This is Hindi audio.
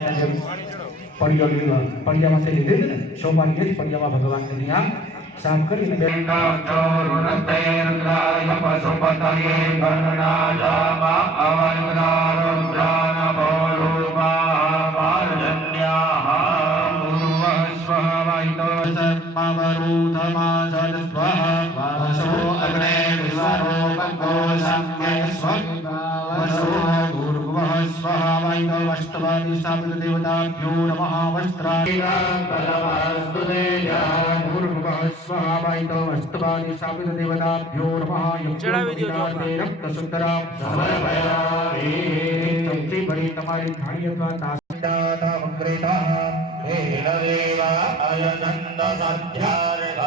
પડિયો લીધો પડિયામાંથી લીધી હતી ને સોપારી એ જ પડિયામાં ભગવાનને ત્યાં સાફ કરીને स्वाहा वायिनो वस्तवादि सावित्रदेवताभ्यो नमः वस्त्राणिर्मुखः स्वाहा वायिनो वस्तवादि सावित्रदेवताभ्यो नमः रक्तसुन्दरां समर्पयामि बड़ी